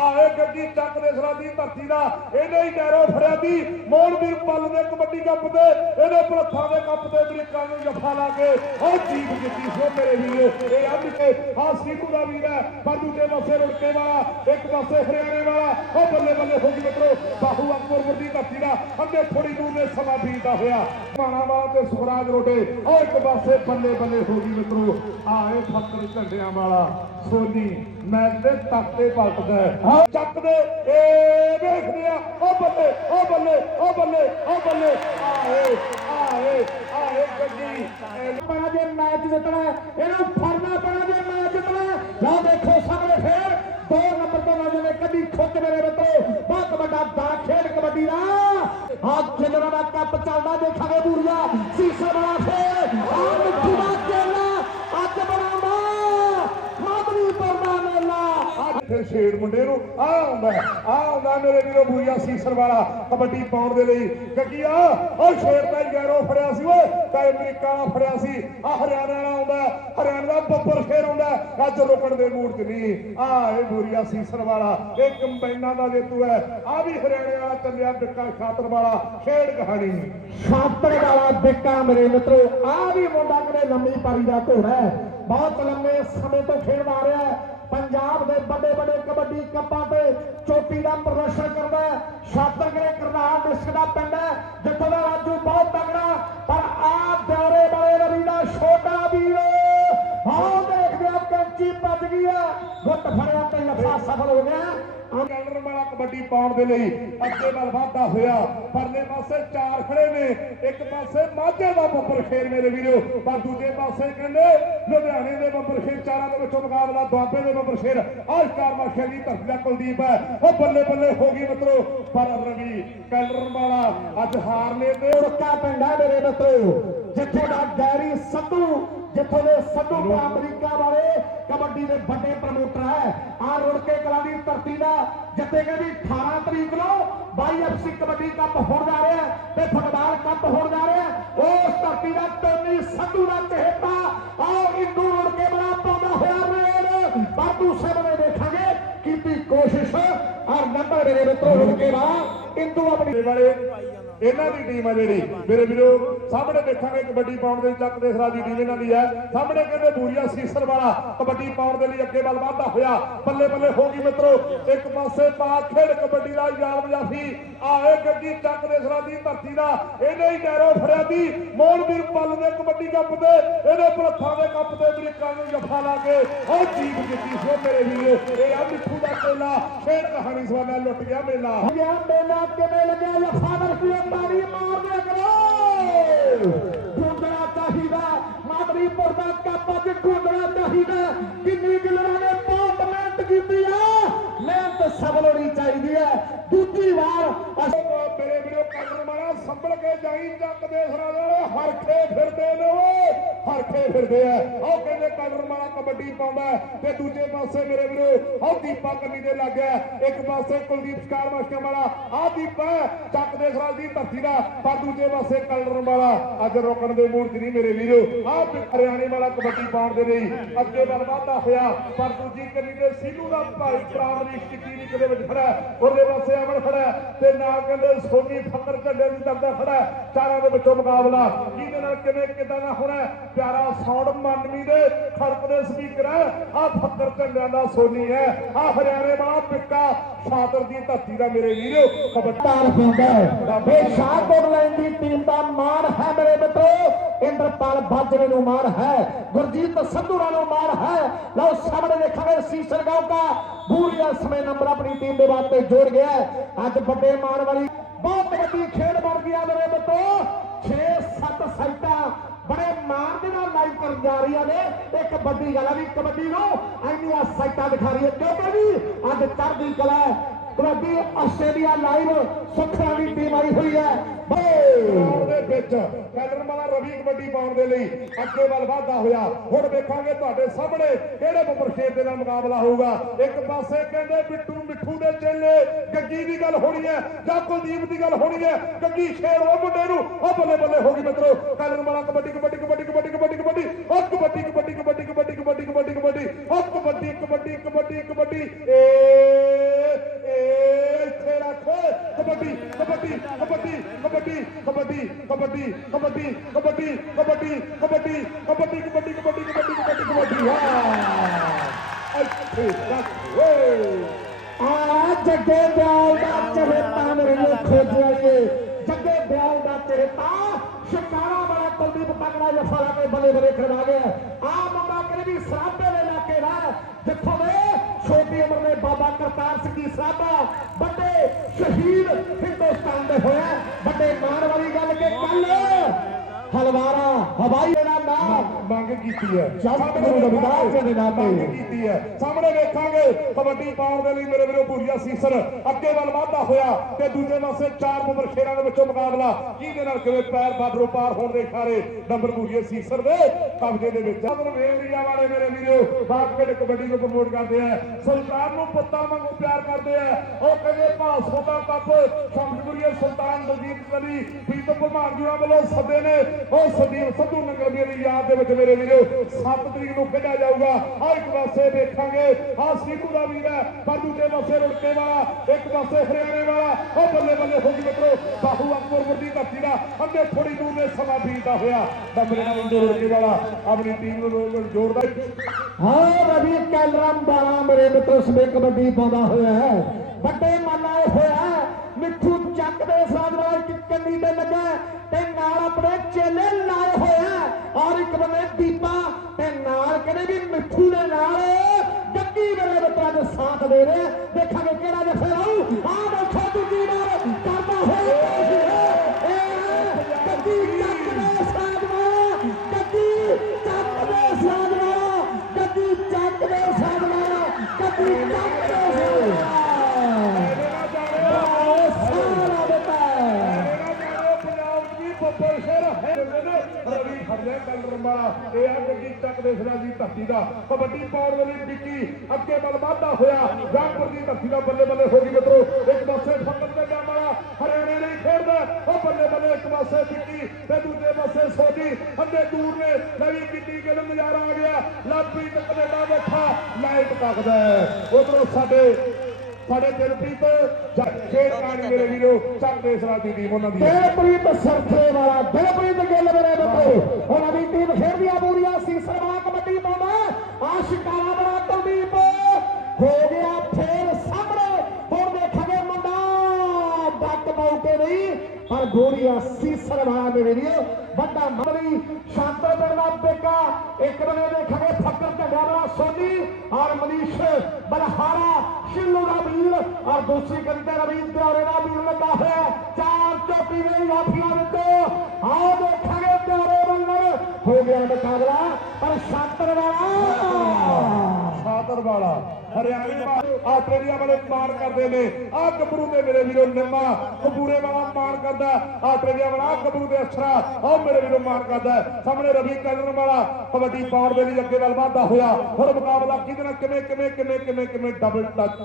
ਆਏ ਗੱਡੀ ਚੱਕ ਦੇ ਸਰਾਦੀ ਧਰਤੀ ਦਾ, ਇਹਨੇ ਹੀ ਨੈਰੋ ਫੜਿਆ ਮੋਹਨਵੀਰ ਪੱਲ ਦੇ ਕਬੱਡੀ ਕੱਪ ਤੇ, ਇਹਦੇ ਭਲੱਥਾਂ ਦੇ ਕੱਪ ਤੇ ਅਮਰੀਕਾ ਨੂੰ ਜਫਾ ਲਾ ਕੇ ਉਹ ਜੀਤ ਜਿੱਤੀ ਸੋ ਮੇਰੇ ਵੀਰੋ। ਇਹ ਅੰਨ ਕੇ ਹਾਂ ਸੀਟੂ ਦਾ ਵੀਰ ਹੈ। ਪਰ ਦੂਜੇ ਪਾਸੇ ਰੁੜਕੇ ਵਾਲਾ, ਇੱਕ ਪਾਸੇ ਹਰਿਆਣੇ ਵਾਲਾ, ਉਹ ਬੱਲੇ ਬੱਲੇ ਹੋ ਗਈ ਮਿੱਤਰੋ। ਬਾਹੂ ਅਕਬਰਪੁਰ ਦੀ ਧਰਤੀ ਦਾ, ਅੱਗੇ ਥੋੜੀ ਦੂਰ ਨੇ ਸਮਾਂ ਬੀਤਦਾ ਹੋਇਆ। ਮਾਣਾ ਵਾਲਾ ਤੇ ਸੁਖਰਾਜ ਰੋਡੇ, ਉਹ ਇੱਕ ਪਾਸੇ ਬੱਲੇ ਬੱਲੇ ਹੋ ਗਈ ਮਿੱਤਰੋ। ਆਏ ਫੱਕਰ ਝੰਡਿਆਂ ਵਾਲਾ। ਸੋਨੀ ਮੈਚ ਦੇ ਤਖਤੇ ਪਲਟਦਾ ਹੈ। ਚੱਕ ਦੇ ਏ ਵੇਖਦੇ ਆ ਉਹ ਬੱਲੇ ਉਹ ਬੱਲੇ ਉਹ ਬੱਲੇ ਉਹ ਬੱਲੇ। ਆਏ ਆਏ ਆਏ ਗੱਡੀ। ਬਣਾ ਜੇ ਮੈਚ ਜਿੱਤਣਾ ਇਹਨੂੰ ਫੜਨਾ ਪੈਣਾ ਜੇ ਮੈਚ ਜਿੱਤਣਾ। ਲਓ ਦੇਖੋ ਸਾਹਮਣੇ ਫੇਰ ਦੋ ਨੰਬਰ ਤੋਂ ਨੌਜਵਾਨ ਨੇ ਕੱਢੀ ਖੁੱਚ ਮੇਰੇ ਬੱਤੋ ਬਹੁਤ ਵੱਡਾ ਦਾ ਖੇਡ ਕਬੱਡੀ ਦਾ। ਆ ਖੇਡਣਾ ਦਾ ਕੱਪ ਚੱਲਦਾ ਦੇਖਾਂਗੇ ਬੂਰੀਆ ਸੀਸਾ ਵਾਲਾ ਫੇਰ ਆ ਮਿੱਠੂ ਦਾ ਕੇਲਾ ਅੱਜ ਬਣਾਉਂਦਾ ਮਾਦਰੀ ਪਰਦਾ ਮੇਲਾ ਅੱਜ ਫਿਰ ਛੇੜ ਮੁੰਡੇ ਨੂੰ ਆ ਆਉਂਦਾ ਆ ਆਉਂਦਾ ਮੇਰੇ ਵੀਰੋ ਬੂਰੀਆ ਸੀਸਰ ਵਾਲਾ ਕਬੱਡੀ ਪਾਉਣ ਦੇ ਲਈ। ਗੱਗੀਆ ਉਹ ਛੇੜ ਦਾ ਗੈਰੋ ਫੜਿਆ ਸੀ ਓਏ, ਤਾਂ ਅਮਰੀਕਾ ਵਾਲਾ ਫੜਿਆ ਸੀ। ਆ ਹਰਿਆਣਾ ਵਾਲਾ ਆਉਂਦਾ ਹਰਿਆਣਾ ਦਾ ਬੱਬਰ ਸ਼ੇਰ ਆਉਂਦਾ ਅੱਜ ਰੋਕਣ ਦੇ ਮੂਡ 'ਚ ਨਹੀਂ। ਆ ਇਹ ਬੂਰੀਆ ਸੀਸਰ ਵਾਲਾ, ਇਹ ਕੰਬਾਈਨਾਂ ਦਾ ਜੇਤੂ ਹੈ। ਆ ਵੀ ਹਰਿਆਣੇ ਵਾਲਾ ਚੱਲਿਆ ਬਿੱਕਾ ਖਾਤਰ ਵਾਲਾ ਖੇਡ ਕਹਾਣੀ। ਛਾਤਰ ਵਾਲਾ ਬਿੱਕਾ ਮੇਰੇ ਮਿੱਤਰੋ, ਆ ਵੀ ਮੁੰਡਾ ਕਿਹੜੇ ਲੰਮੀ ਪਾਰੀ ਦਾ ਘੋੜਾ ਹੈ। ਬਹੁਤ ਲੰਮੇ ਸਮੇਂ ਤੋਂ ਖੇਡ ਆ ਰਿਹਾ ਹੈ। ਪੰਜਾਬ ਦੇ ਵੱਡੇ ਵੱਡੇ ਕਬੱਡੀ ਕੱਪਾਂ ਤੇ ਚੋਟੀ ਦਾ ਪ੍ਰਦਰਸ਼ਨ ਕਰਦਾ ਹੈ ਛਾਤਰ ਕਿਤੇ ਕਰਨਾਲ ਡਿਸਟ੍ਰਿਕਟ ਦਾ ਪਿੰਡ ਹੈ ਜਿੱਥੋਂ ਦਾ ਰਾਜੂ ਬਹੁਤ ਤਗੜਾ ਪਰ ਆ ਦੌਰੇ ਵਾਲੇ ਰਵੀ ਦਾ ਛੋਟਾ ਵੀਰ ਹਾਂ ਦੇਖਦੇ ਆ ਕੈਂਚੀ ਵੱਜ ਗਈ ਆ ਗੁੱਟ ਫੜਿਆ ਤੇ ਲਫਾ ਸਫਲ ਹੋ ਗਿਆ। ਕੈਲਰ ਵਾਲਾ ਕਬੱਡੀ ਪਾਉਣ ਦੇ ਲਈ ਅੱਗੇ ਵੱਲ ਵਾਧਾ ਹੋਇਆ। ਪਰਲੇ ਪਾਸੇ ਚਾਰ ਖੜੇ ਨੇ। ਇੱਕ ਪਾਸੇ ਮਾਝੇ ਦਾ ਬੱਬਰ ਸ਼ੇਰ ਮੇਰੇ ਵੀਰੋ। ਪਰ ਦੂਜੇ ਪਾਸੇ ਕਹਿੰਦੇ, ਲੁਧਿਆਣੇ ਦੇ ਬੱਬਰ ਸ਼ੇਰ ਚਾਰਾਂ ਦੇ ਵਿੱਚੋਂ ਮੁਕਾਬਲਾ ਦੁਆਬੇ ਦੇ ਬੱਬਰ ਸ਼ੇਰ ਆਹ ਸਟਾਰ ਮਾਰਸ਼ਲ ਦੀ ਧਰਤੀ ਦਾ ਕੁਲਦੀਪ ਹੈ। ਉਹ ਬੱਲੇ ਬੱਲੇ ਹੋ ਗਈ ਮਿੱਤਰੋ। ਪਰ ਰਵੀ ਕੈਲਰ ਵਾਲਾ ਅੱਜ ਹਾਰਨੇ ਤੇ ਰੁੱਕਾ ਪਿੰਡ ਮੇਰੇ ਮਿੱਤਰੋ। ਜਿੱਥੋਂ ਦਾ ਗੈਰੀ ਸੰਧੂ ਜਿੱਥੋਂ ਦੇ ਸੰਧੂ ਤੋਂ ਅਮਰੀਕਾ ਵਾਲੇ ਕਬੱਡੀ ਦੇ ਵੱਡੇ ਪ੍ਰਮੋਟਰ ਹੈ। ਆ ਰੁੜਕੇ ਕਲਾਂ ਦੀ ਧਰਤੀ ਦਾ ਜਿੱਥੇ ਕਹਿੰਦੀ 18 ਤਰੀਕ ਨੂੰ 22 ਕਬੱਡੀ ਕੱਪ ਹੋਣ ਜਾ ਰਿਹਾ ਤੇ ਫੁੱਟਬਾਲ ਕੱਪ ਹੋਣ ਜਾ ਰਿਹਾ ਉਸ ਧਰਤੀ ਦਾ ਟੋਨੀ ਸੰਧੂ ਦਾ ਚਹੇਤਾ ਆਓ ਇੰਦੂ ਰੁੜਕੇ ਬਣਾ ਪਾਉਂਦਾ ਹੋਇਆ ਰੇਡ। ਪਰ ਦੂਸਰੇ ਬੰਨੇ ਦੇਖਾਂਗੇ। ਕੀਤੀ ਕੋਸ਼ਿਸ਼। ਔਰ ਨੰਬਰ ਮੇਰੇ ਮਿੱਤਰੋ ਰੁੜਕੇ ਦਾ ਇੰਦੂ ਆਪਣੀ ਵਾਲੇ ਇਹਨਾਂ ਦੀ ਟੀਮ ਹੈ ਜਿਹੜੀ ਮੇਰੇ ਵੀਰੋ, ਸਾਹਮਣੇ ਦੇਖਾਂਗੇ ਕਬੱਡੀ ਪਾਉਣ ਦੇ ਲਈ ਚੱਕ ਦੇ ਦੀ ਟੀਮ ਇਹਨਾਂ ਦੀ ਹੈ। ਸਾਹਮਣੇ ਕਹਿੰਦੇ ਬੂਰੀਆ ਸੀਸਰ ਵਾਲਾ ਕਬੱਡੀ ਪਾਉਣ ਦੇ ਲਈ ਅੱਗੇ ਵੱਲ ਵਾਧਾ ਹੋਇਆ। ਬੱਲੇ ਬੱਲੇ ਹੋ ਗਈ ਮਿੱਤਰੋ, ਇੱਕ ਪਾਸੇ ਪਾ ਖੇਡ ਕਬੱਡੀ ਦਾ ਯਾਰ ਜਾਫੀ ਆਏ ਗੱਡੀ ਚੱਕ ਦੇ ਦੀ ਧਰਤੀ ਦਾ। ਇਹਨੇ ਹੀ ਨੈਰੋ ਫੜਿਆ ਦੀ ਮੋਹਨਵੀਰ ਪੱਲ ਦੇ ਕਬੱਡੀ ਕੱਪ ਤੇ, ਇਹਦੇ ਭਲੱਥਾਂ ਦੇ ਕੱਪ ਤੇ ਅਮਰੀਕਾ ਨੂੰ ਜਫਾ ਲਾ ਕੇ ਉਹ ਜੀਤ ਜਿੱਤੀ ਸੋ ਮੇਰੇ ਵੀਰੋ। ਇਹ ਆ ਮਿੱਠੂ ਦਾ ਕੇਲਾ। ਫੇਰ ਕਹਾਣੀ ਸਵਾਨਾ ਲੁੱਟ ਗਿਆ ਮੇਲਾ। ਗਿਆ ਮੇਲਾ ਕਿਵੇਂ ਲੱਗਿਆ ਲਫਾਦਰ ਕੀ ਤਾਰੀ ਮਾਰ ਦਿਆ ਕਰੋ। ਗੁੰਦਰਾ ਚਾਹੀਦਾ ਮਾਦਰੀਪੁਰ ਦਾ ਕੱਪ ਅੱਜ ਗੁੰਦਰਾ ਚਾਹੀਦਾ। ਕਿੰਨੀ ਗਿਲਰਾਂ ਨੇ ਬਹੁਤ ਮਿਹਨਤ ਕੀਤੀ ਆ। ਮਿਹਨਤ ਸਭ ਲੋੜੀ ਚਾਹੀਦੀ ਹੈ। ਦੂਜੀ ਵਾਰ ਅਸੀਂ ਮੇਰੇ ਵੀਰੋ ਕੱਢਣ ਵਾਲਾ ਸੰਭਲ ਕੇ ਜਾਈ ਚੱਕ ਦੇ ਸਰਾਂ ਹਰਖੇ ਫਿਰਦੇ ਨੇ ਓਏ ਹਰਖੇ ਫਿਰਦੇ ਆ। ਉਹ ਕਹਿੰਦੇ ਕੱਢਣ ਵਾਲਾ ਕਬੱਡੀ ਪਾਉਂਦਾ ਤੇ ਦੂਜੇ ਪਾਸੇ ਮੇਰੇ ਵੀਰੋ ਉਹ ਦੀਪਾ ਕੰਨੀ ਦੇ ਲੱਗ ਇੱਕ ਪਾਸੇ ਕੁਲਦੀਪ ਸਟਾਰ ਮਾਸਟਰ ਵਾਲਾ ਆ ਦੀਪਾ ਹੈ, ਚੱਕ ਦੇ ਸਰਾਂ ਦੀ ਧਰਤੀ ਦਾ। ਪਰ ਦੂਜੇ ਪਾਸੇ ਕੱਢਣ ਵਾਲਾ ਅੱਜ ਰੋਕਣ ਦੇ ਮੂਡ 'ਚ ਨਹੀਂ ਮੇਰੇ ਵੀਰੋ। ਆ ਹਰਿਆਣੇ ਵਾਲਾ ਕਬੱਡੀ ਪਾਉਣ ਦੇ ਲਈ ਅੱਗੇ ਵੱਲ ਵਾਧਾ ਹੋਇਆ ਪਰ ਦੂਜੀ ਕੰਨੀ ਦੇ ਸੀਲੂ ਦਾ ਭਾਈ ਦੀ ਵਿੱਚ ਖੜਾ ਹੈ। ਉਹਦੇ ਪਾਸੇ ਅਮਰ ਖੜਾ ਹੈ ਤੇ ਨਾਲ ਕਹਿੰਦੇ ਸੋਨੀ ਫੱਕਰ ਝੰਡੇ ਦੀ ਦਰਦਾ ਖੜਾ ਹੈ। ਚਾਰਾਂ ਦੇ ਵਿੱਚੋਂ ਮੁਕਾਬਲਾ। ਕਿਹਦੇ ਨਾਲ ਕਿਵੇਂ ਕਿਦਾਂ ਦਾ ਹੋਣਾ ਹੈ? ਪਿਆਰਾ ਸਾਊਂਡ ਮਾਨਵੀ ਦੇ ਖੜਕਦੇ ਸਪੀਕਰ ਹੈ। ਆ ਫੱਕਰ ਝੰਡਿਆਂ ਦਾ ਸੋਨੀ ਹੈ। ਆ ਹਰਿਆਣੇ ਵਾਲਾ ਪਿੱਕਾ ਸ਼ਾਤਰ ਦੀ ਧਰਤੀ ਦਾ ਮੇਰੇ ਵੀਰੋ ਹੈ। ਇਹ ਲਾਈਨ ਦੀ ਟੀਮ ਦਾ ਮਾਣ ਹੈ ਮੇਰੇ ਮਿੱਤਰੋ। ਇੰਦਰਪਾਲ ਬਾਜਰੇ ਨੂੰ ਮਾਣ ਹੈ। ਗੁਰਜੀਤ ਸੰਧੂਰਾ ਨੂੰ ਮਾਣ ਹੈ। ਲਓ ਸਾਹਮਣੇ ਦੇਖਾਂਗੇ ਸੀਸਰ ਗਾਉਂ ਦਾ। ਪੂਰੀਆ ਸਮੇਂ ਨੰਬਰ ਆਪਣੀ ਟੀਮ ਦੇ ਵਾਸਤੇ ਜੋੜ ਗਿਆ ਅੱਜ ਵੱਡੇ ਮਾਣ ਵਾਲੀ ਬਹੁਤ ਵੱਡੀ ਖੇਡ ਬਣ ਗਈ ਆ ਮੇਰੇ ਮਿੱਤਰੋ। 6-7 ਸਾਈਟਾਂ ਬੜੇ ਮਾਣ ਦੇ ਨਾਲ ਲਾਈਵ ਕਰਨ ਜਾ ਰਹੀਆਂ ਨੇ। ਇੱਕ ਕਬੱਡੀ ਗੱਲ ਆ ਵੀ ਕਬੱਡੀ ਨੂੰ ਇੰਨੀਆਂ ਸਾਈਟਾਂ ਦਿਖਾ ਰਹੀ ਹੈ। ਕਿਉਂਕਿ ਵੀ ਅੱਜ ਚੜ੍ਹਦੀ ਕਲਾ ਕਬੱਡੀ ਆਸਟ੍ਰੇਲੀਆ ਲਾਈਵ ਸੁਖਰਾ ਦੀ ਟੀਮ ਆਈ ਹੋਈ ਹੈ। ਬੇ ਵਿੱਚ ਕਲਰਮਾਲਾ ਰਵੀ ਕਬੱਡੀ ਪਾਉਣ ਦੇ ਲਈ ਅੱਗੇ ਵੱਲ ਵਾਧਾ ਹੋਇਆ ਹੁਣ ਵੇਖਾਂਗੇ ਤੁਹਾਡੇ ਸਾਹਮਣੇ ਕਿਹੜੇ ਬਬਰਖੇਤ ਦੇ ਨਾਲ ਮੁਕਾਬਲਾ ਹੋਊਗਾ ਇੱਕ ਪਾਸੇ ਕਹਿੰਦੇ ਬਿੱਟੂ ਮਿੱਠੂ ਦੇ ਚੇਲੇ ਗੱਗੀ ਦੀ ਗੱਲ ਹੋਣੀ ਹੈ ਜਾਂ ਕੁਲਦੀਪ ਦੀ ਗੱਲ ਹੋਣੀ ਹੈ ਗੱਗੀ ਸ਼ੇਰ ਉਹ ਮੁੰਡੇ ਨੂੰ ਉਹ ਬੱਲੇ ਬੱਲੇ ਹੋ ਗਈ ਮਿੱਤਰੋ ਕਲਰਮਾਲਾ ਕਬੱਡੀ ਕਬੱਡੀ ਕਬੱਡੀ ਕਬੱਡੀ ਕਬੱਡੀ ਕਬੱਡੀ ਉਹ ਕਬੱਡੀ ਕਬੱਡੀ ਕਬੱਡੀ ਕਬੱਡੀ ਕਬੱਡੀ ਕਬੱਡੀ ਕਬੱਡੀ ਉਹ ਕਬੱਡੀ ਕਬੱਡੀ ਕਬੱਡੀ ਕਬੱਡੀ ਏ ਇੱਥੇ ਰੱਖ ਕਬੱਡੀ ਕਬੱਡੀ ਕਬੱਡੀ ਕਬੱਡੀ ਕਬੱਡੀ ਕਬੱਡੀ ਕਬੱਡੀ ਕਬੱਡੀ ਕਬੱਡੀ ਹਾਂ ਇੱਥੇ ਤੱਕ ਓਏ ਆ ਜੱਗੇ ਬਿਆਲ ਦਾ ਚਹੇਤਾ ਮੇਰੇ ਲਈ ਖੋਜਿਆ ਏ ਜੱਗੇ ਬਿਆਲ ਦਾ ਚਹੇਤਾ ਸ਼ਿਕਾਰਾ ਵਾਲਾ ਕੁਲਦੀਪ ਤਕੜਾ ਜਫਾ ਲਾ ਕੇ ਬੱਲੇ ਬੱਲੇ ਕਰਵਾ ਗਿਆ ਆ ਮੁੰਡਾ ਕਰੇ ਵੀ ਸਰਾਬੇ ਦੇ ਇਲਾਕੇ ਦਾ ਜਿੱਥੋਂ ਦੇ ਛੋਟੀ ਉਮਰ ਦੇ ਬਾਬਾ ਕਰਤਾਰ ਸਿੰਘ ਜੀ ਸਰਾਭਾ ਵੱਡੇ ਸ਼ਹੀਦ ਹਿੰਦੁਸਤਾਨ ਦੇ ਹੋਇਆ ਵੱਡੇ ਮਾਣ ਵਾਲੀ ਗੱਲ ਕਿ ਕੱਲ Havai önemli. ਮੰਗ ਕੀਤੀ ਹੈ। ਗੁਰੂ ਰਵਿਦਾਸ ਜੀ ਦੇ ਨਾਂ ਤੇ। ਮੰਗ ਕੀਤੀ ਹੈ। ਸਾਹਮਣੇ ਵੇਖਾਂਗੇ ਕਬੱਡੀ ਪਾਉਣ ਦੇ ਲਈ ਮੇਰੇ ਵੀਰੋ ਭੂਰੀਆ ਸੀਸਰ। ਅੱਗੇ ਵੱਲ ਵਾਧਾ ਹੋਇਆ ਤੇ ਦੂਜੇ ਪਾਸੇ ਚਾਰ ਨੰਬਰ ਖੇੜਾਂ ਦੇ ਵਿੱਚੋਂ ਮੁਕਾਬਲਾ ਕਿਹਦੇ ਨਾਲ ਕਿਵੇਂ ਪੈਰ ਬਾਦਰੋਂ ਪਾਰ ਹੋਣ ਦੇ ਖਾਰੇ ਨੰਬਰ ਭੂਰੀਆ ਸੀਸਰ ਦੇ ਕਬਜ਼ੇ ਦੇ ਵਿੱਚ। ਅਦਰ ਵੇਲੀਆ ਵਾਲੇ ਮੇਰੇ ਵੀਰੋ ਬਾਸਕਟ ਕਬੱਡੀ ਨੂੰ ਪ੍ਰਮੋਟ ਕਰਦੇ ਆ। ਸੁਲਤਾਨ ਨੂੰ ਪੁੱਤਾਂ ਵਾਂਗੂ ਪਿਆਰ ਕਰਦੇ ਆ। ਉਹ ਕਹਿੰਦੇ ਭਾਸੋ ਦਾ ਕੱਪ ਸ਼ਮਸ਼ਪੁਰੀਆ ਸੁਲਤਾਨ ਦਲਜੀਤ ਅਲੀ ਪ੍ਰੀਤਮ ਭਲਵਾਨ ਜੀਆਂ ਵੱਲੋਂ ਸੱਦੇ ਨੇ। ਉਹ ਸਦੀਪ ਸੰਧੂ ਨਗਰ ਦੀ ਯਾਦ ਦੇ ਵਿੱਚ ਮੇਰੇ ਵੀਰੋ 7 ਤਰੀਕ ਨੂੰ ਖੇਡਿਆ ਜਾਊਗਾ। ਆ ਇੱਕ ਪਾਸੇ ਦੇਖਾਂਗੇ। ਆ ਸੀਕੂ ਦਾ ਵੀਰ ਹੈ, ਪਰ ਦੂਜੇ ਪਾਸੇ ਰੁੜਕੇ ਵਾਲਾ, ਇੱਕ ਪਾਸੇ ਹਰਿਆਣੇ ਵਾਲਾ। ਉਹ ਬੱਲੇ ਬੱਲੇ ਹੋ ਗਈ ਮਿੱਤਰੋ, ਬਾਹੂ ਅਕਬਰਪੁਰ ਦੀ ਧਰਤੀ ਦਾ। ਅੱਗੇ ਥੋੜੀ ਦੂਰ ਨੇ ਸਮਾਂ ਬੀਤਦਾ ਹੋਇਆ। ਨੰਬਰ ਨਾਲ ਦੇ ਰੁੜਕੇ ਵਾਲਾ, ਆਪਣੀ ਟੀਮ ਨੂੰ ਜੋੜਦਾ ਹਾਂ। ਰਵੀ ਕੈਲਰਮ ਬਾਲਾ ਮੇਰੇ ਮਿੱਤਰ ਸਮੇਂ ਕਬੱਡੀ ਪਾਉਂਦਾ ਹੋਇਆ ਹੈ। ਵੱਡੇ ਮਨ ਆਏ ਹੋਇਆ, ਮਿੱਠੂ ਚੱਕ ਦੇ ਸਾਥ ਕੰਨੀ ਤੇ ਲੱਗਾ ਤੇ ਨਾਲ ਆਪਣੇ ਚੇਲੇ ਲਾਏ ਹੋਇਆ ਔਰ ਇੱਕ ਬੰਦੇ ਦੀਪਾ ਤੇ ਨਾਲ ਕਹਿੰਦੇ ਵੀ ਮਿੱਠੂ ਦੇ ਨਾਲ ਗੱਗੀ ਮੇਰੇ ਮਿੱਤਰਾਂ ਦੇ ਸਾਥ ਦੇ ਰਹੇ ਦੇਖਾਂਗੇ ਕਿਹੜਾ ਜਫੇ ਆਉ ਆ ਦੇਖੋ ਦੂਜੀ ਨਾਲ ਕਰਦਾ ਹੋਇਆ। ਧਰਤੀ ਦਾ ਕਬੱਡੀ ਪਾਉਣ ਦੇ ਲਈ ਅੱਗੇ ਵੱਲ ਵਾਧਾ ਹੋਇਆ। ਜੰਗਪੁਰ ਦੀ ਧਰਤੀ ਦਾ ਬੱਲੇ ਬੱਲੇ ਹੋ ਗਈ ਮਿੱਤਰੋ। ਇੱਕ ਪਾਸੇ ਫੱਕਰ ਤੇ ਜਾਮ ਵਾਲਾ ਹਰਿਆਣੇ ਲਈ ਖੇਡਦਾ। ਉਹ ਬੱਲੇ ਬੱਲੇ ਇੱਕ ਪਾਸੇ ਵਿੱਕੀ ਤੇ ਦੂਜੇ ਪਾਸੇ ਸੋਢੀ। ਅੱਗੇ ਦੂਰ ਨੇ, ਨਵੀਂ ਕੀਤੀ ਗੱਲ ਨਜ਼ਾਰਾ ਆ ਗਿਆ। ਲਾਪੀ ਤੇ ਕੈਨੇਡਾ ਬੈਠਾ, ਲਾਈਟ ਤੱਕਦਾ ਉਧਰੋਂ ਸਾਡੇ ਸਾਡੇ ਦਿਲਪ੍ਰੀਤ ਜੇਠ ਕਾਣੀ ਮੇਰੇ ਵੀਰੋ, ਚੱਕ ਦੇ ਦੀ ਟੀਮ ਉਹਨਾਂ ਦੀ। ਦਿਲਪ੍ਰੀਤ ਸਰਥੇ ਵਾਲਾ ਦਿਲਪ੍ਰੀਤ ਗਿੱਲ ਮੇਰੇ ਬੱਤੋ ਉਹਨਾਂ ਦੀ ਟੀਮ ਖੇਡਦੀ ਆ ਬੂਰੀਆ ਸੀਸਰ ਵਾਲਾ ਆ ਸ਼ਿਕਾਰਾ ਵਾਲਾ ਕੁਲਦੀਪ ਹੋ ਗਿਆ ਫੇਰ ਸਾਹਮਣੇ। ਹੁਣ ਦੇਖਾਂਗੇ ਮੁੰਡਾ ਡੱਕ ਮੌਕੇ ਨਹੀਂ ਪਰ ਗੋਰੀਆ ਸੀਸਰ ਵਾਲਾ ਮੇਰੇ ਵੀਰੋ। ਵੱਡਾ ਮਰੀ ਸ਼ਾਂਤੋ ਪਿੰਡ ਦਾ ਇੱਕ ਬੰਦੇ ਦੇਖਾਂਗੇ ਫੱਕਰ ਝੰਡਾ ਵਾਲਾ ਸੋਨੀ ਔਰ ਮਨੀਸ਼ ਬਲਹਾਰਾ, ਸ਼ਿੱਲੂ ਦਾ ਵੀਰ ਔਰ ਦੂਸਰੀ ਕੰਤੇ ਰਵੀ ਤਿਆਰੇ ਦਾ ਵੀਰ ਲੱਗਾ ਹੋਇਆ ਚਾਰ ਚੋਟੀ ਦੇ ਯਾਫੀਆਂ ਵਿੱਚ। ਆਓ ਦੇਖਾਂਗੇ ਤਿਆਰੇ ਵੱਲੋਂ ਹੋ ਗਿਆ ਮੁਕਾਬਲਾ, ਪਰ ਸ਼ਾਂਤਰ ਵਾਲਾ। ਹਰਿਆਣੇ ਆਸਟ੍ਰੇਲੀਆ ਵਾਲੇ ਮਾਣ ਕਰਦੇ ਨੇ। ਆ ਗੱਭਰੂ ਦੇ ਮੇਰੇ ਵੀਰੋ ਨਿੰਮਾ ਕਬੂਰੇ ਵਾਲਾ ਮਾਣ ਕਰਦਾ। ਆਸਟ੍ਰੇਲੀਆ ਵਾਲਾ ਆਹ ਗੱਭਰੂ ਦੇ ਅਛਰਾ ਉਹ ਮੇਰੇ ਵੀਰੋ ਮਾਣ ਕਰਦਾ ਸਾਹਮਣੇ ਰਵੀ ਕਲਰ ਵਾਲਾ, ਕਬੱਡੀ ਪਾਉਣ ਦੇ ਲਈ ਅੱਗੇ ਵੱਲ ਵਾਧਾ ਹੋਇਆ। ਹੁਣ ਮੁਕਾਬਲਾ ਕਿਹਦੇ ਨਾਲ, ਕਿਵੇਂ ਕਿਵੇਂ ਕਿਵੇਂ ਕਿਵੇਂ ਕਿਵੇਂ ਡਬਲ ਟੱਚ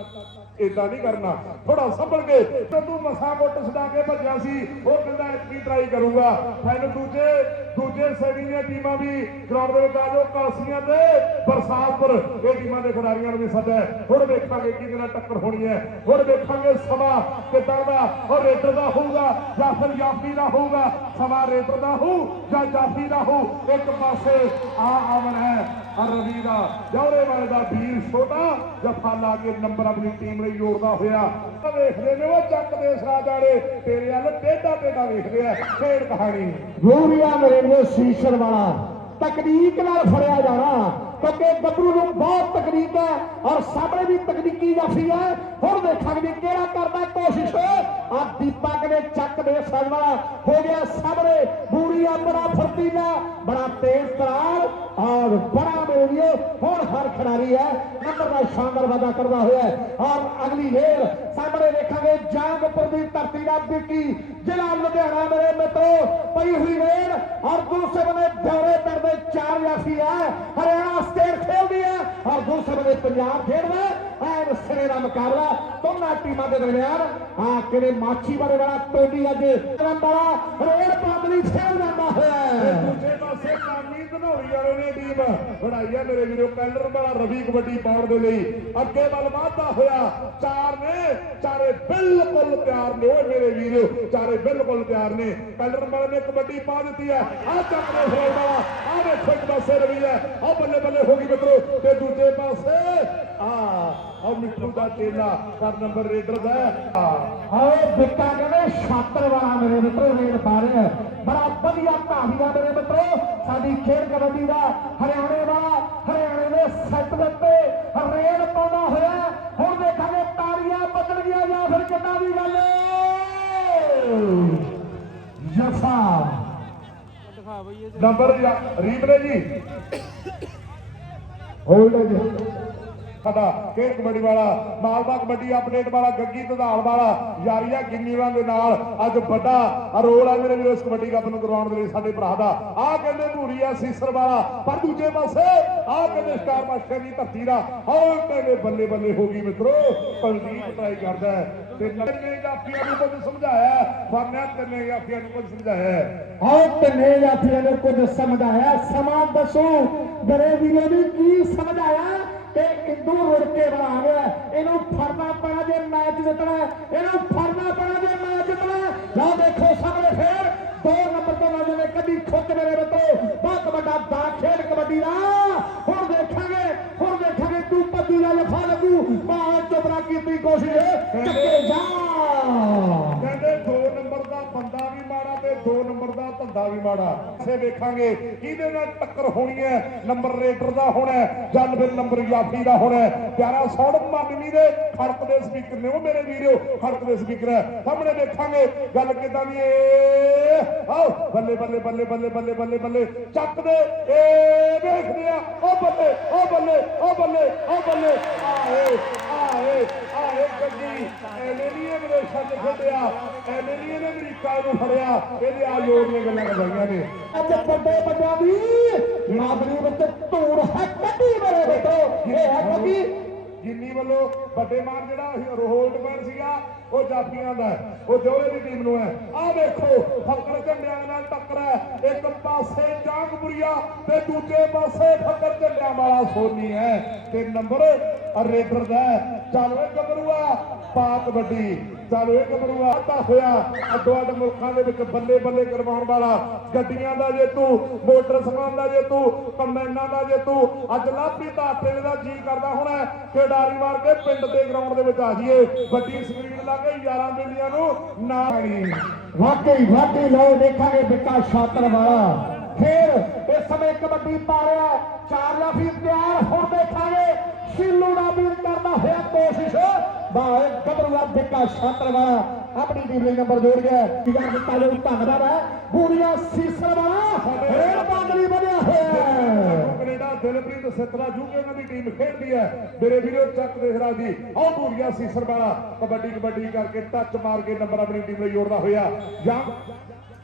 ਇਦਾਂ ਨਹੀਂ ਕਰਨਾ। ਥੋੜਾ ਸੰਭਲ ਕੇ ਤੇ ਤੂੰ ਗੁੱਟ ਛਡਾ ਕੇ ਭੱਜਿਆ ਸੀ। ਉਹ ਕਹਿੰਦਾ ਐਤਕੀ ਟਰਾਈ ਕਰੂਗਾ। ਫਾਈਨਲ ਦੂਜੇ ਦੂਜੇ ਸੈਡੀ ਦੀਆਂ ਟੀਮਾਂ ਵੀ ਗਰਾਊਂਡ ਦੇ ਵਿੱਚ ਆ ਜਾਓ। ਕਾਸੀਆਂ ਤੇ ਬਰਸਾਤਪੁਰ। ਇਹ ਟੀਮਾਂ ਦੇ ਖਿਡਾਰੀਆਂ ਨੂੰ ਵੀ ਸੱਦਾ ਹੁਣ ਵੇਖਾਂਗੇ ਕਿਹਦੇ ਨਾਲ ਟੱਕਰ ਹੋਣੀ ਹੈ। ਹੁਣ ਵੇਖਾਂਗੇ ਸਮਾਂ ਕਿੱਦਾਂ ਦਾ ਉਹ ਰੇਡਰ ਦਾ ਹੋਊਗਾ ਜਾਂ ਫਿਰ ਜਾਫੀ ਦਾ ਹੋਊਗਾ। ਸਮਾਂ ਰੇਡਰ ਦਾ ਹੋਊ ਜਾਂ ਜਾਫੀ ਦਾ ਹੋਊ। ਇੱਕ ਪਾਸੇ ਆ ਅਮਨ ਹੈ। ਆ। ਰਵੀ ਦਾ ਜੌਰੇ ਵਾਲੇ ਦਾ ਵੀਰ ਛੋਟਾ ਜਫਾ ਲਾ ਕੇ ਨੰਬਰ ਆਪਣੀ ਟੀਮ ਲਈ ਜੋੜਦਾ ਹੋਇਆ। ਵੇਖਦੇ ਨੇ ਉਹ ਚੱਕ ਦੇ ਸਰਾਜਾੜੇ ਤੇਰੇ ਵੱਲ ਟੇਡਾ ਟੇਡਾ ਵੇਖਦੇ ਆ। ਖੇਡ ਕਹਾਣੀ। ਯੂਰੀਆ ਮੇਰੇ ਨੂੰ ਸ਼ੀਸ਼ਰ ਵਾਲਾ। ਤਕਨੀਕ ਨਾਲ ਫੜਿਆ ਜਾਣਾ। ਕਿਉਂਕਿ ਗੱਭਰੂ ਨੂੰ ਬਹੁਤ ਤਕਨੀਕ ਹੈ ਔਰ ਸਾਹਮਣੇ ਵੀ ਤਕਨੀਕੀ ਜਾਫੀ ਹੈ। ਹੁਣ ਦੇਖਾਂਗੇ ਕਿਹੜਾ ਕਰਦਾ ਕੋਸ਼ਿਸ਼। ਆ ਦੀਪਕ ਦੇ ਚੱਕ ਦੇ ਸੜ ਹੋ ਗਿਆ ਸਾਹਮਣੇ। ਬੂਰੀਆ ਬੜਾ ਫਰਤੀਲਾ ਬੜਾ ਤੇਜ਼ ਤਰਾਰ। ਔਰ ਬੜਾ ਮੇਰੀਓ ਹੁਣ ਹਰ ਖਿਡਾਰੀ ਹੈ। ਨੰਬਰ ਦਾ ਸ਼ਾਨਦਾਰ ਵਾਦਾ ਕਰਦਾ ਹੋਇਆ ਔਰ ਅਗਲੀ ਵੇਰ ਸਾਹਮਣੇ ਦੇਖਾਂਗੇ ਜਾਂਗਪੁਰ ਦੀ ਧਰਤੀ ਦਾ ਬਿੱਕੀ ਜ਼ਿਲ੍ਹਾ ਲੁਧਿਆਣਾ ਮੇਰੇ ਮਿੱਤਰੋ, ਪਈ ਹੋਈ ਵੇਰ ਔਰ ਦੂਸਰੇ ਬੰਨੇ ਦੌਰੇ ਪਿੰਡ ਦੇ ਚਾਰ ਜਾਫੀ ਹੈ। ਹਰਿਆਣਾ ਸਟੇਟ ਖੇਡਦੀ ਹੈ ਔਰ ਦੂਸਰੇ ਬੰਨੇ ਪੰਜਾਬ ਖੇਡਦਾ ਹੈ। ਐਨ ਸਿਰੇ ਦਾ ਮੁਕਾਬਲਾ ਦੋਨਾਂ ਟੀਮਾਂ ਦੇ ਦਰਮਿਆਨ ਆ ਕਿਵੇਂ ਮਾਛੀ ਵਾਲਾ ਟੋਡੀ ਅੱਜ ਵਾਲਾ ਰੇਡ ਪਾਦਲੀ ਖੇਡ ਜਾਂਦਾ ਹੋਇਆ ਦੂਜੇ ਪਾਸੇ ਕਾਮੀ ਧਨੌੜੀ ਵਾਲੇ ਨੇ ਟੀਮ ਬਣਾਈ ਹੈ ਮੇਰੇ ਵੀਰੋ, ਕੈਲਰ ਵਾਲਾ ਰਵੀ ਕਬੱਡੀ ਪਾਉਣ ਦੇ ਲਈ। ਅੱਗੇ ਵੱਲ ਵਾਧਾ ਹੋਇਆ, ਚਾਰ ਨੇ, ਚਾਰੇ ਬਿਲਕੁਲ ਪਿਆਰ ਨੇ। ਓਏ ਮੇਰੇ ਵੀਰੋ, ਚਾਰੇ ਬਿਲਕੁਲ ਪਿਆਰ ਨੇ। ਕਲਰ ਵਾਲੇ ਨੇ ਕਬੱਡੀ ਪਾ ਦਿੱਤੀ ਹੈ। ਆ ਚੱਕ ਦੇ ਵਾਲਾ। ਆ ਦੇਖੋ ਇੱਕ ਪਾਸੇ ਰਵੀ ਹੈ। ਆ ਬੱਲੇ ਬੱਲੇ ਹੋ ਗਈ ਮਿੱਤਰੋ। ਤੇ ਦੂਜੇ ਪਾਸੇ ਆ ਆ ਮਿੱਠੂ ਦਾ ਚੇਲਾ ਕਰ ਨੰਬਰ ਰੇਡਰ ਦਾ ਆਓ ਬਿੱਟਾ ਕਹਿੰਦੇ ਛਾਤਰ ਵਾਲਾ ਮੇਰੇ ਮਿੱਤਰੋ ਰੇਡ ਪਾ ਰਿਹਾ। ਬੜਾ ਵਧੀਆ ਧਾਵੀਆ ਮੇਰੇ ਮਿੱਤਰੋ ਸਾਡੀ ਖੇਡ ਕਬੱਡੀ ਦਾ ਹਰਿਆਣੇ ਵਾਲਾ ਹਰਿਆਣੇ ਦੇ ਸੈੱਟ ਦੇ ਉੱਤੇ ਰੇਡ ਪਾਉਂਦਾ ਹੋਇਆ। ਹੁਣ ਦੇਖਾਂਗੇ ਤਾੜੀਆਂ ਵੱਜਣਗੀਆਂ ਜਾਂ ਫਿਰ ਕਿੱਦਾਂ ਦੀ ਗੱਲ ਜਫਾ ਨੰਬਰ ਰੀਪਲੇ ਜੀ। ਹੋਲਡ ਜੀ ਸਾਡਾ ਕਬੱਡੀ ਵਾਲਾ, ਮਾਲਵਾ ਕਬੱਡੀ ਅਪਡੇਟ ਵਾਲਾ, ਗੱਗੀ ਧਧਾਲ ਵਾਲਾ, ਯਾਰੀਆ ਗਿੰਨੀਵਾਂ ਦੇ ਨਾਲ ਅੱਜ ਵੱਡਾ ਰੋਲ ਹੈ ਮੇਰੇ ਵੀਰੋ ਇਸ ਕਬੱਡੀ ਕੱਪ ਨੂੰ ਕਰਵਾਉਣ ਦੇ ਲਈ ਸਾਡੇ ਭਰਾ ਦਾ। ਆਹ ਕਹਿੰਦੇ ਧੂਰੀ ਸੀਸਰ ਵਾਲਾ, ਪਰ ਦੂਜੇ ਪਾਸੇ ਆਹ ਕਹਿੰਦੇ ਸਟਾਰ ਮਾਸਟਰ ਦੀ ਧਰਤੀ ਦਾ ਆਹ ਕਹਿੰਦੇ ਬੱਲੇ ਬੱਲੇ ਹੋ ਗਈ ਮਿੱਤਰੋ। ਕੁਲਦੀਪ ਟਰਾਈ ਕਰਦਾ ਤੇ ਨੰਨੇ ਜਾਫੀਆਂ ਨੂੰ ਕੁਝ ਸਮਝਾਇਆ ਫਰਨਿਆ ਤਿੰਨੇ ਜਾਫੀਆਂ ਨੂੰ ਕੁਝ ਸਮਝਾਇਆ ਹੈ। ਆਓ ਤਿੰਨੇ ਜਾਫੀਆਂ ਨੇ ਕੁਝ ਸਮਝਾਇਆ, ਸਮਾਂ ਦੱਸੋ ਬਰੇ ਵੀਰੇ ਨੇ ਕੀ ਸਮਝਾਇਆ? ਤੇ ਇੰਦੂ ਰੁੜ ਕੇ ਬਣਾ ਗਿਆ ਇਹਨੂੰ ਫੜਨਾ ਪੈਣਾ ਜੇ ਮੈਚ ਜਿੱਤਣਾ ਇਹਨੂੰ ਫੜਨਾ ਪੈਣਾ ਜੇ ਮੈਚ ਜਿੱਤਣਾ ਲਓ ਦੇਖੋ ਸਾਹਮਣੇ ਫੇਰ, ਦੋ ਨੰਬਰ ਤੋਂ ਨਜ਼ਰ ਨੇ ਕੱਢੀ ਖੁੱਚ ਮੇਰੇ ਬੱਤੋ ਬਹੁਤ ਵੱਡਾ ਦਾ ਖੇਡ ਕਬੱਡੀ ਦਾ। ਹੁਣ ਦੇਖਾਂਗੇ ਹੁਣ ਦੇਖਾਂਗੇ ਤੂੰ ਪੱਦੂ ਦਾ ਲਫਾ ਲੱਗੂ। ਬਾਹਰ ਚੋਬਰਾ ਕੀਤੀ ਕੋਸ਼ਿਸ਼। ਚੱਕੇ ਜਾ ਕਹਿੰਦੇ 2 ਨੰਬਰ ਦਾ ਬੰਦਾ ਵੀ ਮਾੜਾ ਤੇ 2 ਨੰਬਰ ਦਾ ਧੰਦਾ ਵੀ ਮਾੜਾ। ਇਸੇ ਵੇਖਾਂਗੇ ਕਿਹਦੇ ਨਾਲ ਟੱਕਰ ਹੋਣੀ ਹੈ। ਨੰਬਰ ਰੇਡਰ ਦਾ ਹੋਣਾ ਹੈ ਫਿਰ ਨੰਬਰ ਯਾਫੀ ਦਾ ਹੋਣਾ ਪਿਆਰਾ ਸੌੜ ਮਾਨਵੀ ਦੇ, ਖੜਕ ਦੇ ਸਪੀਕਰ ਨੇ ਉਹ ਮੇਰੇ ਵੀਰੋ, ਖੜਕ ਦੇ ਸਪੀਕਰ ਹੈ। ਸਾਹਮਣੇ ਦੇਖਾਂਗੇ ਗੱਲ ਕਿਦਾਂ ਦੀ ਏ। ਆਓ, ਬੱਲੇ ਬੱਲੇ ਬੱਲੇ ਬੱਲੇ ਬੱਲੇ ਬੱਲੇ ਬੱਲੇ। ਚੱਕ ਦੇ। ਏ, ਵੇਖਦੇ ਆ। ਉਹ ਬੱਲੇ ਉਹ ਬੱਲੇ ਉਹ ਬੱਲੇ ਉਹ ਬੱਲੇ। ਆਏ ਆਏ ਆਏ ਗੱਡੀ। ਐਵੇਂ ਵਿਦੇਸ਼ਾਂ 'ਚ ਖੇਡਿਆ ਐਵੇਂ ਨਹੀਂ ਇਹਨੇ ਅਮਰੀਕਾ ਨੂੰ ਫੜਿਆ, ਇਹਦੇ ਆ ਯੋਗ ਦੀਆਂ ਗੱਲਾਂ ਕਰਵਾਈਆਂ ਨੇ। ਅੱਜ ਵੱਡੇ ਵੱਡਿਆਂ ਦੀ ਮਾਦਰੀ ਵਿੱਚ ਧੂੜ ਹੈ ਕੱਢੀ ਮੇਰੇ ਬੇਟੋ, ਇਹ ਹੈ ਕੱਢੀ ਜਿੰਨੀ ਵੱਲੋਂ ਵੱਡੇ ਮਾਨ ਜਿਹੜਾ ਰੋਹੋਲਡਮੈਨ ਸੀਗਾ, ਉਹ ਜਾਫੀਆਂ ਦਾ ਉਹ ਜੋਰੇ ਦੀ ਟੀਮ ਨੂੰ ਹੈ। ਆਹ ਦੇਖੋ, ਫੱਕਰ ਝੰਡਿਆਂ ਦੇ ਨਾਲ ਟੱਕਰ ਹੈ, ਇੱਕ ਪਾਸੇ ਜਾਂਗਪੁਰੀਆ ਤੇ ਦੂਜੇ ਪਾਸੇ ਫੱਕਰ ਝੰਡਿਆਂ ਵਾਲਾ ਸੋਨੀ ਹੈ, ਤੇ ਨੰਬਰ ਰੇਡਰ ਦਾ ਚੱਲ ਵੇ ਗੱਭਰੂਆ ਪਾ ਕਬੱਡੀ ਚੱਲ ਵੇ ਗੱਭਰੂਆ ਅੱਧਾ ਹੋਇਆ ਅੱਡੋ ਅੱਡ ਮੁਲਕਾਂ ਦੇ ਵਿੱਚ ਬੱਲੇ ਬੱਲੇ ਕਰਵਾਉਣ ਵਾਲਾ। ਗੱਡੀਆਂ ਦਾ ਜੇਤੂ ਮੋਟਰਸਾਈਕਲਾਂ ਦਾ ਜੇਤੂ ਕੰਬਾਈਨਾਂ ਦਾ ਜੇਤੂ ਅੱਜ ਲਾਪੀ ਧਾਤੇ ਦਾ ਜੀ ਕਰਦਾ ਹੋਣਾ ਕਿ ਡਾਰੀ ਮਾਰ ਕੇ ਪਿੰਡ ਦੇ ਗਰਾਊਂਡ ਦੇ ਵਿੱਚ ਆ ਜਾਈਏ। ਵੱਡੀ ਸਕਰੀਨ ਲਾ ਕੇ ਯਾਰਾਂ ਬੇਲੀਆਂ ਨੂੰ ਨਾ ਆਣੀ ਵਾਕਈ ਵਾਕਈ ਲਓ, ਦੇਖਾਂਗੇ ਬਿੱਟਾ ਸ਼ਾਤਰ ਵਾਲਾ। ਫਿਰ ਇਸ ਸਮੇਂ ਕਬੱਡੀ ਪਾ ਰਿਹਾ ਚਾਰ ਲਾਫੀ ਤਿਆਰ ਹੁਣ ਦੇਖਾਂਗੇ। ਸ਼ੀਲੂ ਦਾ ਵੀਰ ਕਰਦਾ ਹੋਇਆ ਕੋਸ਼ਿਸ਼। ਬਾਹਰ ਗੱਭਰੂਆ ਬਿੱਟਾ ਸ਼ਾਤਰ ਵਾਲਾ ਆਪਣੀ ਟੀਮ ਨੰਬਰ ਜੋੜ ਗਿਆ। ਟੀਕਾ ਦਿੱਤਾ ਜੋ ਧੰਨਵਾਦ ਹੈ। ਬੂਰੀਆ ਸੀਸਰ ਵਾਲਾ ਰੇਡ ਬਾਦਲੀ ਬਣਿਆ ਹੋਇਆ ਕੈਨੇਡਾ ਦਿਲਪ੍ਰੀਤ ਸਿੱਤਰਾ ਜੂਕੇ ਉਹਨਾਂ ਦੀ ਟੀਮ ਖੇਡਦੀ ਹੈ। ਮੇਰੇ ਵੀਰੋ ਚੱਕ ਦੇਖਰਾ ਜੀ। ਆਹ ਪੂਰੀਆ ਸੀਸਰ ਵਾਲਾ ਕਬੱਡੀ ਕਬੱਡੀ ਕਰਕੇ ਟੱਚ ਮਾਰ ਕੇ ਨੰਬਰ ਆਪਣੀ ਟੀਮ ਲਈ ਜੋੜਦਾ ਹੋਇਆ। ਜਾਂ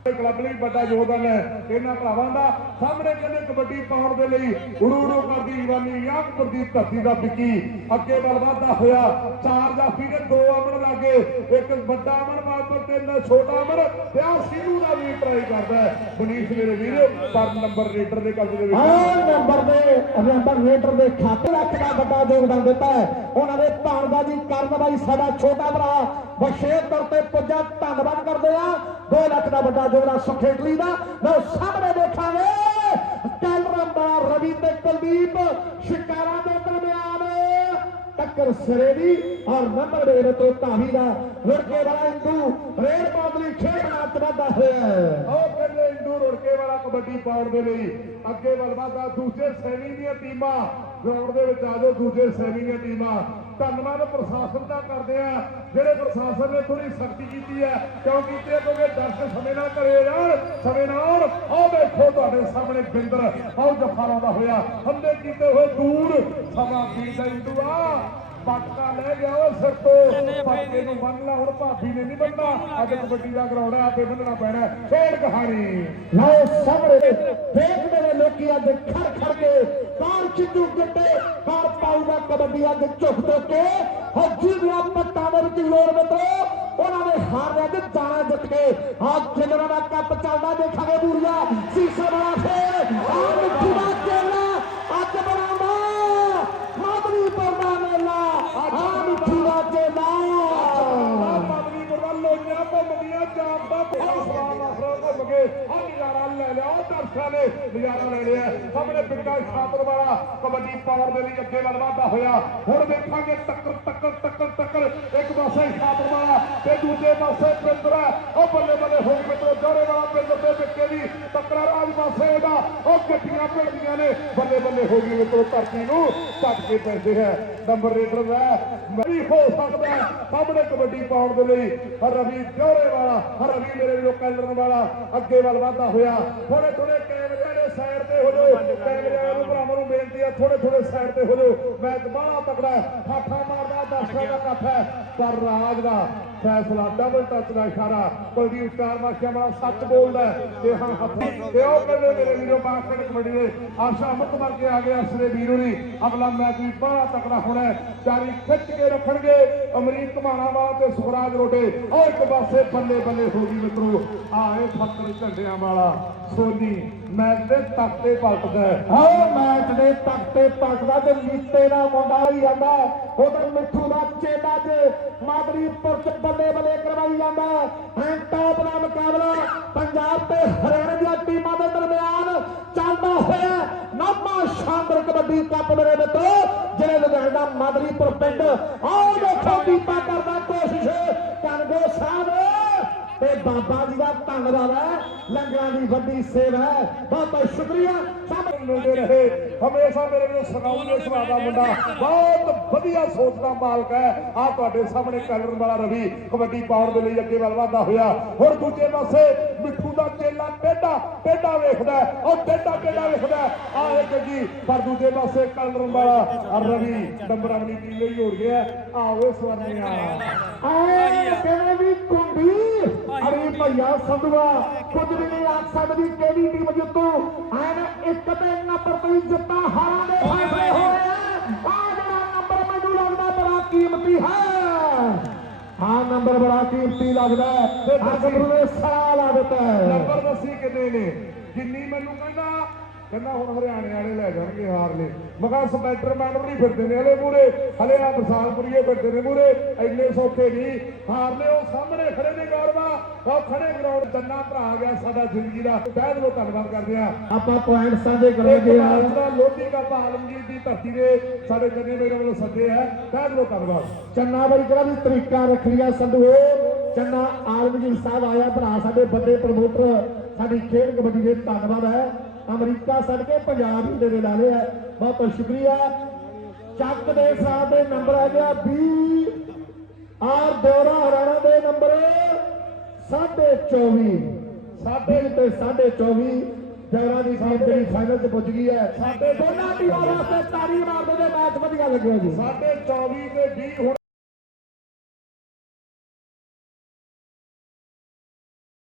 ਕਲੱਬ ਲਈ ਵੱਡਾ ਯੋਗਦਾਨ ਹੈ। ਇਹਨਾਂ ਭਰਾਵਾਂ ਦਾ ਸਾਹਮਣੇ ਕਹਿੰਦੇ ਕਬੱਡੀ ਪਾਉਣ ਦੇ ਲਈ ਉੜੂ ਉੜੂ ਕਰਦੀ ਜਵਾਨੀ ਯਾਕਪੁਰ ਦੀ ਧਰਤੀ ਦਾ ਵਿੱਕੀ। ਅੱਗੇ ਵੱਲ ਵਧਦਾ ਹੋਇਆ ਚਾਰ ਜਾਫੀ ਦੇ ਦੋ ਅਮਨ ਲਾਗੇ। ਇੱਕ ਵੱਡਾ ਅਮਨ ਮਾਲਪੁਰ ਤੇ ਨਾ ਛੋਟਾ ਅਮਨ ਤੇ ਆਹ ਸੀਨੂ ਦਾ ਵੀ ਟਰਾਈ ਕਰਦਾ ਹੈ। ਮਨੀਸ਼ ਮੇਰੇ ਵੀਰ, ਪਰ ਨੰਬਰ ਰੇਡਰ ਦੇ ਕਬਜ਼ੇ ਦੇ ਵਿੱਚ। ਆਹ ਨੰਬਰ ਦੇ, ਨੰਬਰ ਰੇਟਰ ਦੇ ਖਾਤੇ ਲੱਖ ਦਾ ਵੱਡਾ ਯੋਗਦਾਨ ਦਿੱਤਾ ਹੈ। ਉਹਨਾਂ ਦੇ ਧੰਨਵਾਦੀ ਕਰਨ ਬਾਈ ਸਾਡਾ ਛੋਟਾ ਭਰਾ ਬਸ਼ੇਰ ਤੌਰ ਤੇ ਪੁੱਜਾ। ਧੰਨਵਾਦ ਕਰਦੇ ਆ 2 ਲੱਖ ਦਾ ਵੱਡਾ ਯੋਗਦਾਨ ਸੁਖੇਟਲੀ ਦਾ ਲਓ ਸਾਹਮਣੇ ਦੇਖਾਂਗੇ। ਕੈਲਰਮ ਦਾ ਰਵੀ ਤੇ ਕੁਲਦੀਪ, ਸ਼ਿਕਾਰਾਂ ਦੇ ਦਰਮਿਆਨ। ਟੱਕਰ ਸਿਰੇ ਦੀ ਔਰ ਨੰਬਰ ਦੇ ਤੋਂ ਧਾਵੀ ਦਾ ਲੜਕੇ ਵਾਲਾ ਇੰਦੂ ਰੇਡ ਬਾਦਲੀ ਖੇਡ ਮੈਚ ਵਾਧਾ ਹੋਇਆ ਉਹ ਕਹਿੰਦੇ ਇੰਦੂ ਰੁੜਕੇ ਵਾਲਾ ਕਬੱਡੀ ਪਾਉਣ ਦੇ ਲਈ ਅੱਗੇ ਵੱਲਦਾ ਦੂਜੇ ਸੈਣੀ ਦੀਆਂ ਟੀਮਾਂ। ਗਰਾਊਂਡ ਦੇ ਵਿੱਚ ਆ ਜਾਓ, ਦੂਜੇ ਸੈਣੀ ਦੀਆਂ ਟੀਮਾਂ। ਧੰਨਵਾਦ ਪ੍ਰਸ਼ਾਸਨ ਦਾ ਕਰਦੇ ਆ, ਜਿਹੜੇ ਪ੍ਰਸ਼ਾਸਨ ਨੇ ਥੋੜੀ ਸਖਤੀ ਕੀਤੀ ਹੈ ਕਿਉਂ ਕੀਤੀ ਹੈ ਕਿਉਂਕਿ ਦਰਸ਼ਕ ਸਮੇਂ ਨਾਲ ਘਰੇ ਜਾਣ, ਸਮੇਂ ਨਾਲ ਆਹ ਦੇਖੋ ਤੁਹਾਡੇ ਸਾਹਮਣੇ ਬਿੰਦਰ, ਆਹ ਜਫਾ ਲਾਉਂਦਾ ਹੋਇਆ ਹੰਦੇ ਕੀਤੇ ਹੋਏ ਦੂਰ, ਸਮਾਂ ਬੀਦਾ ਇੰਦੂ ਆ ਪਟਕਾ ਲੈ ਗਿਆ ਉਹ ਸਿਰ ਤੋਂ। ਪਟਕੇ ਨੂੰ ਬੰਨ ਲਾ ਹੁਣ ਭਾਬੀ ਨੇ ਨਹੀਂ ਬੰਨਣਾ ਅੱਜ ਕਬੱਡੀ ਦਾ ਗਰਾਊਂਡ ਹੈ ਆਪੇ ਬੰਨਣਾ ਪੈਣਾ। ਖੇਡ ਕਹਾਣੀ। ਲਓ ਸਾਹਮਣੇ ਦੇਖਦੇ ਨੇ ਲੋਕੀ ਅੱਜ ਖੜ ਖੜ ਕੇ। ਕੌਣ ਚਿੱਟੂ ਗਿੱਟੇ ਕੌਣ ਪਾਊਗਾ ਕਬੱਡੀ ਅੱਜ ਝੁਕ ਝੁਕ ਕੇ। ਹੱਜੀ ਦੀਆਂ ਪੱਟਾਂ ਦੇ ਵਿੱਚ ਲੋੜ ਮਿੱਤਰੋ ਉਹਨਾਂ ਨੇ ਹਾਰ ਅੱਜ ਜਾਣਾ ਜਿੱਤ ਕੇ। ਅੱਜ ਜਿਗਰਾਂ ਦਾ ਕੱਪ ਚੱਲਦਾ ਦੇਖਾਂਗੇ ਬੂਰੀਆ ਸੀਸਾ ਵਾਲਾ ਫੇਰ ਆ ਮਿੱਠੂ ਦਾ ਚੇਲਾ ਅੱਜ ਬਣਾਉਂਦਾ ਮਾਦਰੀ ਪਰਦਾ ਮੇਲਾ ਆ ਮਿੱਠੂ ਦਾ ਚੇਲਾ ਕੇ ਆ ਨਜ਼ਾਰਾ ਲੈ ਲਿਆ ਉਹ ਦਰਸ਼ਕਾਂ ਨੇ ਨਜ਼ਾਰਾ ਲੈ ਲਿਆ। ਸਾਹਮਣੇ ਪਿੰਡਾਂ ਛਾਤਰ ਵਾਲਾ ਕਬੱਡੀ ਪਾਉਣ ਦੇ ਲਈ ਅੱਗੇ ਵੱਲ ਵਧਦਾ ਹੋਇਆ। ਹੁਣ ਦੇਖਾਂਗੇ ਟੱਕਰ ਟੱਕਰ ਟੱਕਰ ਟੱਕਰ ਇੱਕ ਪਾਸੇ ਛਾਤਰ ਵਾਲਾ ਤੇ ਦੂਜੇ ਪਾਸੇ ਪਿੰਦਰ ਉਹ ਬੱਲੇ ਬੱਲੇ ਹੋ ਗਏ ਮਿੱਤਰੋ ਜੋਰੇ ਵਾਲਾ ਪਿੰਡ ਦੇ ਵਿੱਕੇ ਦੀ ਟੱਕਰ ਰਾਜ ਪਾਸੇ ਇਹਦਾ ਉਹ ਗੱਡੀਆਂ ਭਿੜਦੀਆਂ ਨੇ। ਬੱਲੇ ਬੱਲੇ ਹੋ ਗਈ ਮਿੱਤਰੋ, ਧਰਤੀ ਨੂੰ ਛੱਡ ਕੇ ਪੈਂਦੇ ਹੈ। ਨੰਬਰ ਰੇਡਰ ਦਾ ਵੀ ਹੋ ਸਕਦਾ ਸਾਹਮਣੇ ਕਬੱਡੀ ਪਾਉਣ ਦੇ ਲਈ ਰਵੀ ਜੋਰੇ ਵਾਲਾ ਰਵੀ ਮੇਰੇ ਵੀਰੋ ਕੈਲਰਨ ਵਾਲਾ ਅੱਗੇ ਵੱਲ ਵਧਦਾ ਹੋਇਆ। ਥੋੜੇ ਥੋੜੇ ਕੈਮਰੇ ਦੇ ਸਾਈਡ ਤੇ ਹੋ ਜਾਓ। ਕੈਮਰੇ ਨੂੰ ਬੇਨਤੀ ਹੈ ਥੋੜੇ ਥੋੜੇ ਸਾਈਡ ਤੇ ਹੋ ਜਾਓ। ਮੈਚ ਬਾਹਲਾ ਤਕੜਾ ਹੈ ਠਾਠਾ ਮਾਰਦਾ ਦਰਸ਼ਕਾਂ ਦਾ ਇਕੱਠ ਹੈ। ਪਰ ਰਾਜ ਦਾ ਫੈਸਲਾ ਡਬਲ ਟੱਚ ਦਾ ਇਸ਼ਾਰਾ। ਕੁਲਦੀਪ ਸਟਾਰ ਮਾਸ਼ਾ ਵਾਲਾ ਸੱਚ ਬੋਲਦਾ ਹੈ। ਤੇ ਹਾਂ ਹੱਥੀ ਤੇ ਉਹ ਕਹਿੰਦੇ ਮੇਰੇ ਵੀਰੋ ਬਾਸਕਟ ਕਬੱਡੀ ਦੇ ਆਸ਼ਾ ਮੁੱਕ ਮਰ ਕੇ ਆ ਗਏ ਅਸਰੇ ਵੀਰੋ ਨੇ। ਅਗਲਾ ਮੈਚ ਵੀ ਬੜਾ ਤਕੜਾ ਹੋਣਾ ਹੈ। ਚਾਰੀ ਖਿੱਚ ਕੇ ਰੱਖਣਗੇ ਅਮਰੀਕ ਕਮਾਣਾ ਵਾਲਾ ਤੇ ਸੁਖਰਾਜ ਰੋਡੇ। ਉਹ ਇੱਕ ਪਾਸੇ ਬੱਲੇ ਬੱਲੇ ਹੋ ਗਈ ਮਿੱਤਰੋ। ਆਏ ਫੱਕਰ ਝੰਡਿਆਂ ਵਾਲਾ ਸੋਨੀ ਮੈਚ ਦੇ ਤਖਤੇ ਪਲਟਦਾ ਹੈ। ਮੈਚ ਦੇ ਤਖਤੇ ਪੱਕਦਾ ਤੇ ਲੀਤੇ ਦਾ ਮੁੰਡਾ ਹੀ ਜਾਂਦਾ ਉਧਰ ਮਿੱਠੂ ਦਾ ਚੇਲਾ ਚ ਮਾਦਰੀਪੁਰ ਚ ਬੱਲੇ ਬੱਲੇ ਕਰਵਾਈ ਜਾਂਦਾ ਹੈ। ਟੌਪ ਦਾ ਮੁਕਾਬਲਾ ਪੰਜਾਬ ਤੇ ਹਰਿਆਣਾ ਦੀਆਂ ਟੀਮਾਂ ਦੇ ਦਰਮਿਆਨ ਚੱਲਦਾ ਹੋਇਆ ਨਾਮਾ ਸ਼ਾਨਦਾਰ ਕਬੱਡੀ ਕੱਪ ਮੇਰੇ ਮਿੱਤਰੋ ਜਿਹੜੇ ਲੁਧਿਆਣਾ ਦਾ ਮਾਦਰੀਪੁਰ ਪਿੰਡ। ਆਓ ਦੇਖੋ ਦੀਪਾ ਕਰਦਾ ਕੋਸ਼ਿਸ਼। ਕਨਗੋ ਸਾਹਿਬ। ਤੇ ਬਾਬਾ ਜੀ ਦਾ ਧੰਨਵਾਦ ਹੈ। ਲੰਗਰਾਂ ਦੀ ਵੱਡੀ ਸੇਵਾ ਹੈ। ਬਹੁਤ ਬਹੁਤ ਸ਼ੁਕਰੀਆ ਸਭ ਮਿਲਦੇ ਰਹੇ ਹਮੇਸ਼ਾ ਮੇਰੇ ਨੂੰ ਸਗਾਉਂਦੇ ਸੁਭਾਅ ਦਾ ਮੁੰਡਾ ਬਹੁਤ ਵਧੀਆ ਸੋਚ ਦਾ ਮਾਲਕ ਹੈ। ਆ ਤੁਹਾਡੇ ਸਾਹਮਣੇ ਕਲਰਨ ਵਾਲਾ ਰਵੀ ਕਬੱਡੀ ਪਾਉਣ ਦੇ ਲਈ ਅੱਗੇ ਵੱਲ ਵਧਦਾ ਹੋਇਆ। ਹੁਣ ਦੂਜੇ ਪਾਸੇ ਮਿੱਠੂ ਦਾ ਚੇਲਾ ਟੇਡਾ ਟੇਡਾ ਵੇਖਦਾ ਹੈ, ਉਹ ਟੇਡਾ ਟੇਡਾ ਵੇਖਦਾ ਆ ਇਹ ਗੱਗੀ ਪਰ ਦੂਜੇ ਪਾਸੇ ਕਲਰਨ ਵਾਲਾ ਰਵੀ ਨੰਬਰ ਆਪਣੀ ਟੀਮ ਲਈ ਹੋ ਗਿਆ ਆਵੇ ਸਵਰਨੀਆਂ ਆਏ ਕਿਵੇਂ ਵੀ ਕੁੰਡੀ ਅਰੇ ਭਈਆ ਸੰਧਵਾ ਕੁਝ ਵੀ ਨਹੀਂ ਆਖ ਸਕਦੀ ਕਿਹੜੀ ਟੀਮ ਜਿੱਤੂ। ਐਨ ਇੱਕ ਤੇ ਨੰਬਰ ਤੇ ਜਿੱਤਾ ਹਾਰਾਂ ਦੇ ਫੈਸਲੇ ਹੋਏ। ਆ ਜਿਹੜਾ ਨੰਬਰ ਮੈਨੂੰ ਲੱਗਦਾ ਬੜਾ ਕੀਮਤੀ ਹੈ। ਹਾਂ ਨੰਬਰ ਬੜਾ ਕੀਮਤੀ ਲੱਗਦਾ ਹੈ। ਗੱਭਰੂ ਨੇ ਸਾਲ ਆ ਦਿੱਤਾ ਨੰਬਰ ਦੱਸੀ ਕਿੰਨੇ ਨੇ? ਜਿੰਨੀ ਮੈਨੂੰ ਕਹਿੰਦਾ ਕਹਿੰਦਾ ਹੁਣ ਹਰਿਆਣੇ ਵਾਲੇ ਲੈ ਜਾਣਗੇ ਹਾਰ ਲੈ ਮਗਾ ਸਪੈਕਟਰ ਮੈਡਮ ਨਹੀਂ ਫਿਰਦੇ ਨੇ ਹਲੇ ਮੂਰੇ ਹਲੇ ਆ ਬਸਾਲਪੁਰੀਏ ਫਿਰਦੇ ਨੇ ਮੂਰੇ ਇੰਨੇ ਸੌਖੇ ਨਹੀਂ। ਹਾਰ ਲੈ ਉਹ ਸਾਹਮਣੇ ਖੜੇ ਨੇ ਗੌਰਵਾ। ਉਹ ਖੜੇ ਗਰਾਊਂਡ ਚੰਨਾ ਭਰਾ ਆ ਗਿਆ ਸਾਡਾ ਜ਼ਿੰਦਗੀ ਦਾ। ਤਹਿ ਦਿਲੋਂ ਧੰਨਵਾਦ ਕਰਦੇ ਆ ਆਪਾਂ ਪੁਆਇੰਟ ਕਰਾਂਗੇ ਭਾਰਤ ਦਾ ਲੋਧੀ ਦਾ ਆਲਮਗੀਰ ਦੀ ਧਰਤੀ ਦੇ ਸਾਡੇ ਜੰਨੇ ਮੇਰੇ ਵੱਲੋਂ ਸੱਦੇ ਹੈ ਤਹਿ ਦਿਲੋਂ ਧੰਨਵਾਦ। ਚੰਨਾ ਬਾਈ ਕਿਹੜਾ ਵੀ ਤਰੀਕਾ ਰੱਖ ਲਿਆ ਸੰਧੂ ਚੰਨਾ ਆਲਮਗੀਰ ਸਾਹਿਬ ਆਇਆ ਭਰਾ ਸਾਡੇ ਵੱਡੇ ਪ੍ਰਮੋਟਰ ਸਾਡੀ ਖੇਡ ਕਬੱਡੀ ਦੇ ਧੰਨਵਾਦ ਹੈ। ਅਮਰੀਕਾ ਛੱਡ ਕੇ ਪੰਜਾਬ ਹੀ ਦੇ ਲਾ ਲਿਆ। ਬਹੁਤ ਬਹੁਤ ਸ਼ੁਕਰੀਆ। ਚੱਕ ਦੇ ਸਾਹ ਦੇ ਨੰਬਰ ਆ ਗਿਆ 20 ਆਰ ਦੇਵਰਾ ਹਰਿਆਣਾ ਦੇ ਨੰਬਰ 24 ਸਾਡੇ ਤੇ 24 ਦੇਵਰਾ ਦੀ ਟੀਮ ਜਿਹੜੀ ਫਾਈਨਲ ਤੇ ਪਹੁੰਚ ਗਈ ਹੈ। ਸਾਡੇ ਦੋਨਾਂ ਟੀਮਾਂ ਵਾਸਤੇ ਤਾੜੀ ਮਾਰਦੇ ਦੇ ਮੈਚ ਵਧੀਆ ਲੱਗਿਆ ਜੀ। ਸਾਡੇ 24 ਤੇ 20 ਹੁਣ